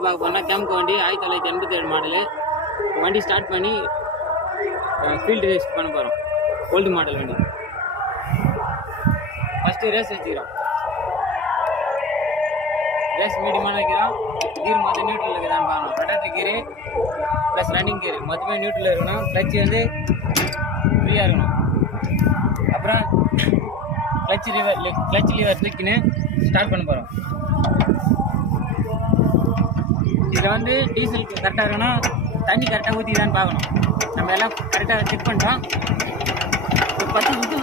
பார்க்க போனால் கேம்கோ வண்டி 1987 மாடலு. வண்டி ஸ்டார்ட் பண்ணி ஃபீல்டு ரேஸ் பண்ண போகிறோம். ஓல்டு மாடல் வண்டி. ஃபஸ்ட்டு ரேஸ் வச்சுக்கிறோம். ரேஸ் மீடியமாக வைக்கிறோம். கீர் மொத்தம் நியூட்ரல் இருக்குதான்னு பார்க்கணும். ரொட்டேட்டர் கீரு ப்ளஸ் ரன்னிங் கீரு மொத்தமே நியூட்ரல் இருக்கணும். கிளச்சு வந்து ஃப்ரீயாக இருக்கணும். அப்புறம் கிளச் லிவர் தூக்கின்னு ஸ்டார்ட் பண்ண போகிறோம். இதில் வந்து டீசல் கரெக்டாக இருக்கணும். தண்ணி கரெக்டாக ஊற்றிக்கிறான்னு பார்க்கணும். நம்ம எல்லாம் கரெக்டாக செக் பண்ணிட்டோம். ஒரு 10 சுற்று